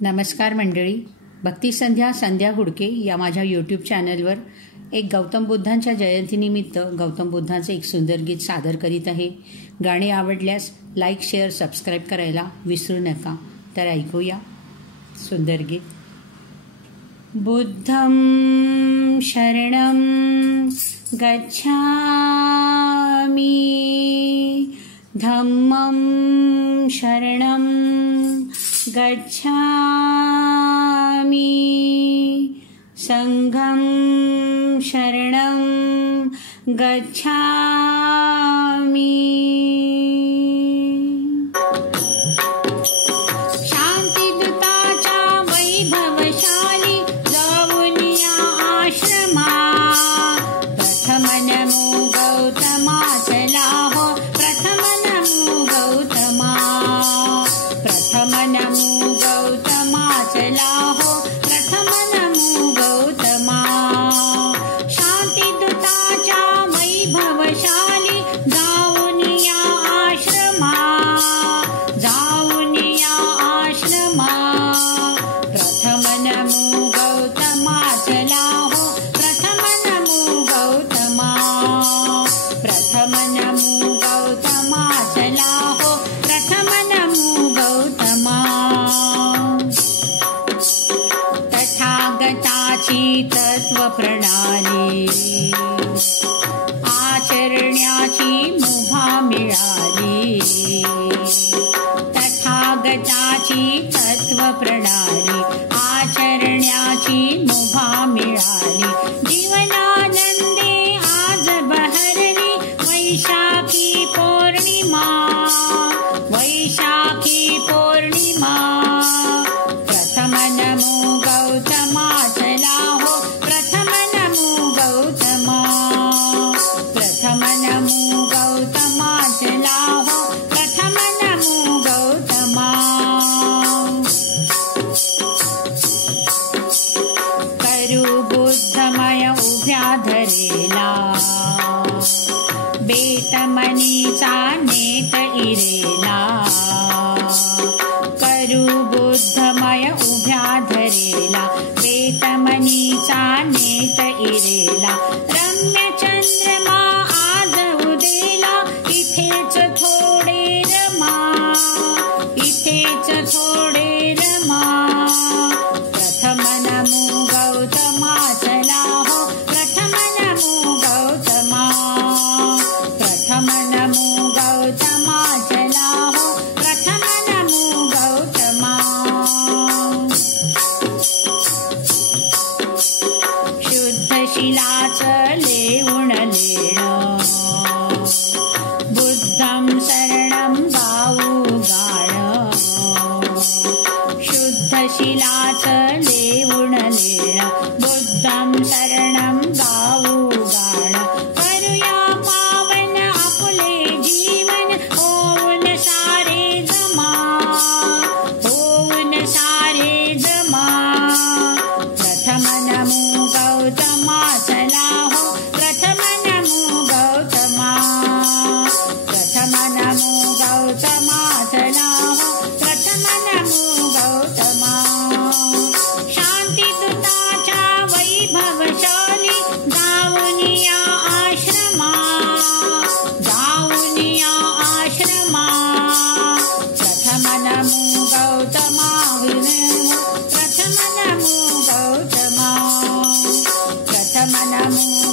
नमस्कार मंडळी. भक्ती संध्या संध्या हुडके या माझ्या यूट्यूब चॅनलवर एक गौतम बुद्धांच्या जयंतीनिमित्त गौतम बुद्धांचे एक सुंदर गीत सादर करीत आहे. गाणे आवडल्यास लाईक, शेअर, सबस्क्राईब करायला विसरू नका. तर ऐकूया सुंदर गीत. बुद्धं शरणं गच्छामि, धम्मं शरणं गच्छामि, संघं शरणं गच्छामि. शांतिदूताच्या वैभवशाली जाऊन या आश्रमा, प्रथम नमो गौतमा चला हो, प्रथम नमो गौतमा, प्रथम नमो गौतमा चला हो, प्रथम नमो गौतमा. शांतिदूताच्या वैभवशाली जाऊन या आश्रमा, जाऊन या आश्रमा, प्रथम नमो गौतमा चला हो, प्रथम नमो गौतमा, प्रथम नमो गौतमा चला हो, प्रथम नमो गौतमा. तथागताची तत्व प्रणाली आचरण्याची मुभा मिळाली, तथागताची तत्व प्रणाली आचरण्याची मुभा मिळाली. जीवनानंदे आज बहरली वैशाखी पौर्णिमा, वैशाखी पौर्णिमा. प्रथम नमो गौतमा चला हो, प्रथम नमो गौतमा, प्रथम नमो गौतमा चला हो, प्रथम नमो गौतमा. करू बुद्धमय उभ्या धरेला, बेतमनीचा नेत इरेला. करू बुद्धमय उभ्या धरेला, बेतमनीचा नेत इरेला. रम्य चंद्रमा आज उदेला, इथेच थोडे रमा, इथेच थोडे रमा. प्रथम नमो गौतमा चला हो, प्रथम नमो गौतमा, प्रथम नमो गौतमा चला हो, प्रथम नमो गौतमा. शुद्ध शिलाचं लेऊन लेणं, बुद्धं शरणं गाऊ गाणं. शुद्ध शिलाचं लेऊन लेणं, बुद्धं शरणं गाऊ गाणं. करूया पावन आपले जीवन, होऊन सारे जमा, होऊन सारे जमा. प्रथम नमो गौतमा चला हो, प्रथम नमो गौतमा, प्रथम नमो गौतमा चला हो, प्रथम नमो गौतमा. शांतिदूताच्या वैभवशाली जाऊन या आश्रमा, जाऊन या आश्रमा. प्रथम नमो गौतमा, प्रथम नमो गौतमा, प्रथम नमो